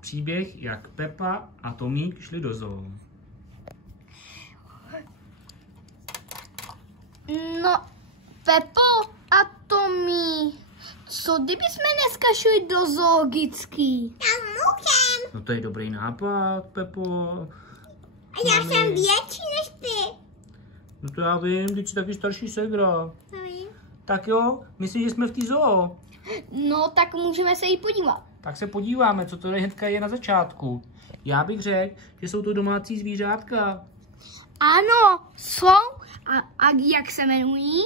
Příběh, jak Pepa a Tomík šli do zoo. No, Pepo a Tomí, co kdyby jsme dneska šli do zoologický? Tam můžem. No to je dobrý nápad, Pepo. A já jsem větší než ty. No to já vím, ty jsi taky starší segra. Nevím. Tak jo, myslím, že jsme v té zoo. No, tak můžeme se jí podívat. Tak se podíváme, co to hnedka je na začátku. Já bych řekl, že jsou to domácí zvířátka. Ano, jsou. A jak se jmenují?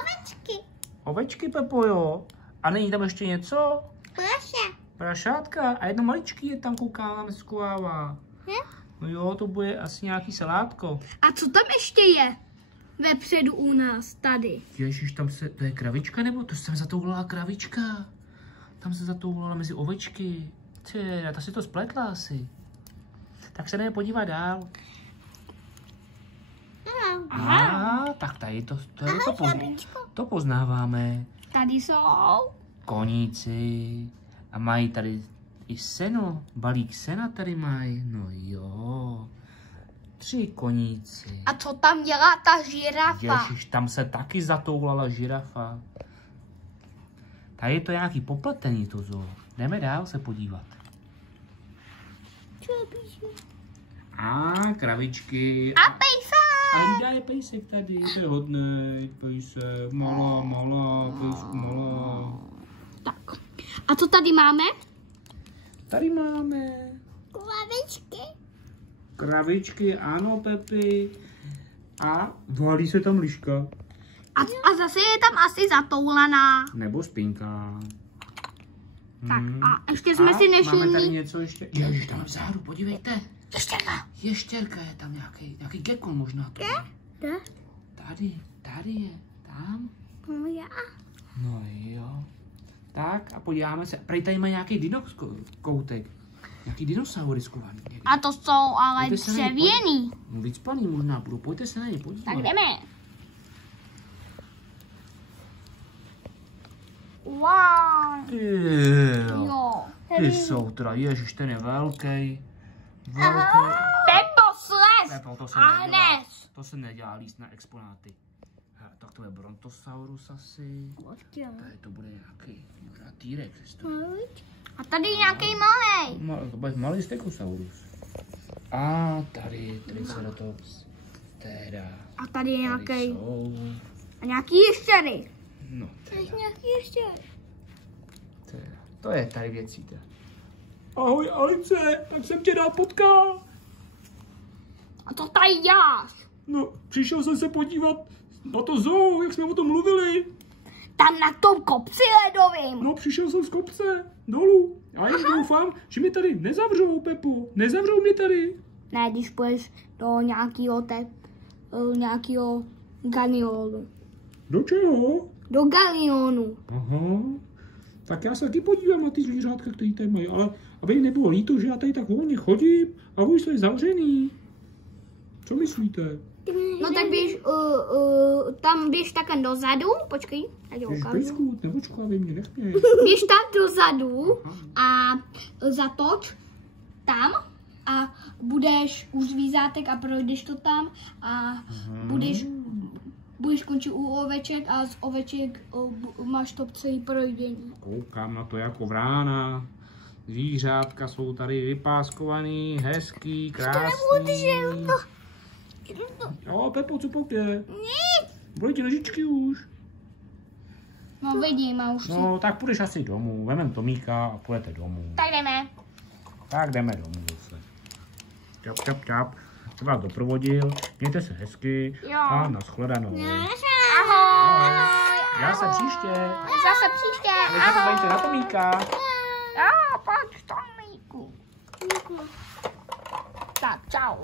Ovečky. Ovečky, Pepo, jo. A není tam ještě něco? Praše. Prašátka. A jedno maličký je tam, koukám, schovává. Hm? No jo, to bude asi nějaký salátko. A co tam ještě je? Vepředu u nás, tady. Ježiš, tam se, to je kravička, nebo to jsem zatoulala kravička? Tam se zatoulala mezi ovečky. Ta si to spletla asi. Tak se jdeme podívat dál. Tak tady to poznáváme. Tady jsou. Koníci. A mají tady i seno. Balík sena tady mají. No jo. 3 koníci. A co tam dělá ta žirafa? Ježiš, tam se taky zatoulala žirafa. Tady je to nějaký popletený to zoo. Jdeme dál se podívat. Co píšu? A kravičky. A pejsek. A kde je pejsek tady? To je hodnej pejsek. Malá, pejsku malá. Tak. A co tady máme? Tady máme Kravičky. kravičky, ano, Pepi. A válí se tam liška. A zase je tam asi zatoulaná. Nebo spinka. Tak a ještě jsme si Máme tady nešli. něco ještě. Ježiš, tam vzadu, podívejte. Ještěrka. Ještěrka je tam nějaký gekon možná. To je. Kde? Tady je. Tam. No já. No jo. Tak a podíváme se. Prej tady má nějaký koutek. Nějaký dinosaury skovaný. A to jsou ale Pojďte se na ně dřevěný. No víc paný možná budou. Pojďte se na ně podívat. Tak jdeme. Wow. Jo. Ty jsou teda, ježiš, ten je velký. Pepo, slez. Pepo, to se A nedělá. hned. To se nedělá líst na exponáty. Tak to je Brontosaurus asi. Tady to bude nějaký možná T-Rex. A tady nějaký malej. To bude malý Stegosaurus. A tady Triceratops. Teda. A tady je nějaký. Tady jsou. A nějaký ještěry. No, Tady nějaký ještěry. teda. To je tady věcí. Teda. Ahoj Alice, tak jsem tě dál potkal. A co tady děláš? No, přišel jsem se podívat na to zoo, jak jsme o tom mluvili. Tam na tom kopci ledovým. No, přišel jsem z kopce dolů. A já doufám, že mi tady nezavřou, Pepo. Nezavřou mě tady. Ne, když půjdeš do nějakého ganionu. Do čeho? Do galionu. Aha. Tak já se taky podívám na ty zvířátka, které tady mají. Ale aby jim nebylo líto, že já tady tak volně chodím a už jsou zavřený. Co myslíte? No tak běž, tam běž takhle dozadu, počkej, já Ježiš, ukážu. pejsku, neočkávej mě, nech mě. Běž tam dozadu a zatoč tam a budeš u zvířátek a projdeš to tam a budeš končit u oveček a z oveček máš to celý projdění. Koukám na to jako vrána. Zvířátka jsou tady vypáskovaný, hezký, krásný. Jo, Pepo, co pak je? Bude ti nožičky už. No vidím, a už si. No, tak půjdeš asi domů. Vemem Tomíka a půjdete domů. Tak jdeme. Tak jdeme domů zase. Čap. Jsem vás doprovodil. Mějte se hezky. Jo. A nashledanou. Ahoj. Zase příště. Zase příště. Nezapomeňte na Tomíka. Jo, pojď Tomíku. Tak, čau.